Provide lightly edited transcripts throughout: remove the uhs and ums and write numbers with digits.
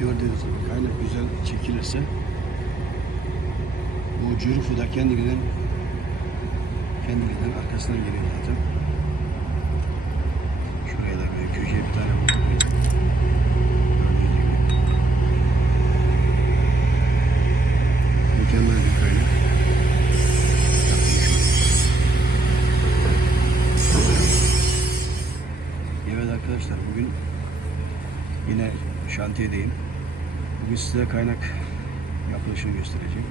Gördüğünüz gibi kaynak güzel çekilirse bu cürüfü da kendiliğinden arkasından geliyor zaten. Şuraya da bir köşeye bir tane bulduk. Gördüğünüz gibi. Mükemmel bir kaynak. Evet arkadaşlar, bugün yine şantiyedeyim. Bugün size kaynak yapılışını göstereceğim.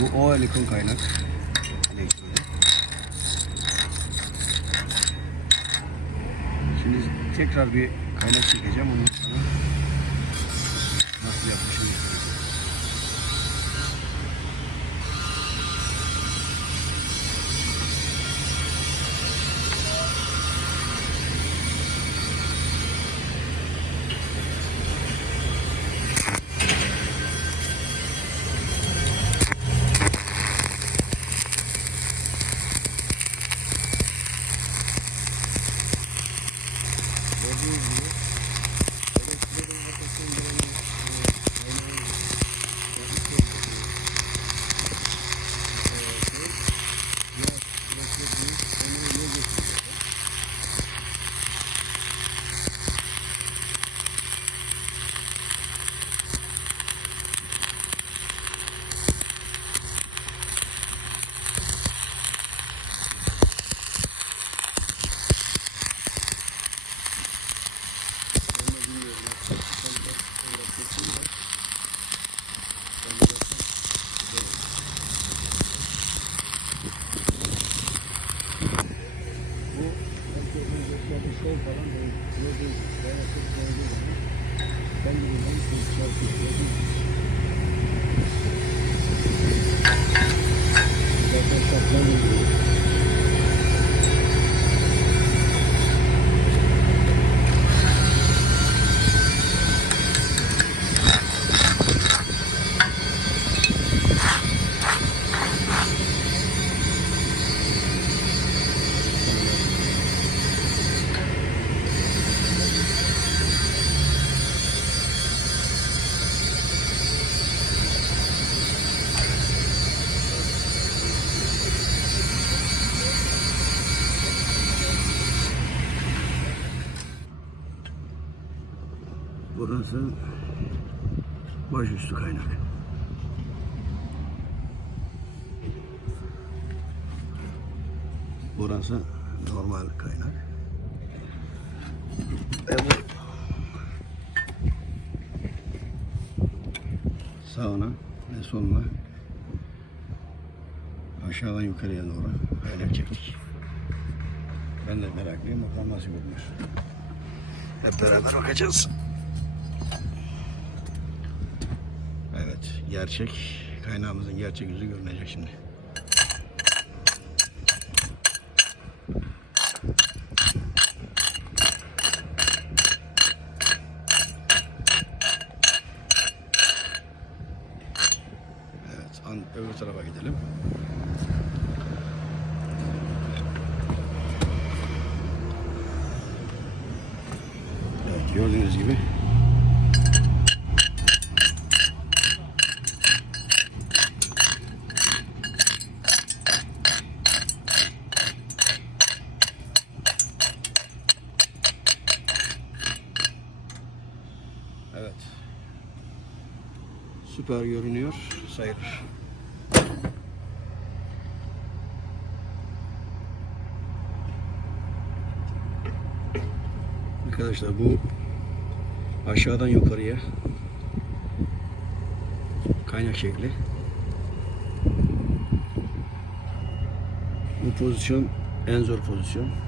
Bu Oerlikon kaynak. Şimdi tekrar bir kaynak çekeceğim. Ondan sonra nasıl yapmışım göstereceğim. Burası başüstü kaynak. Burası normal kaynak. Ve bu sağına ve soluna aşağıdan yukarıya doğru kaynak çektik. Ben de meraklıyım. Bakalım nasıl görünüyor. Hep beraber bakacağız. Evet, gerçek kaynağımızın gerçek yüzü görünecek şimdi. Evet, öbür tarafa gidelim. Evet, gördüğünüz gibi evet, süper görünüyor sayılır. Arkadaşlar, bu aşağıdan yukarıya kaynak şekli. Bu pozisyon en zor pozisyon.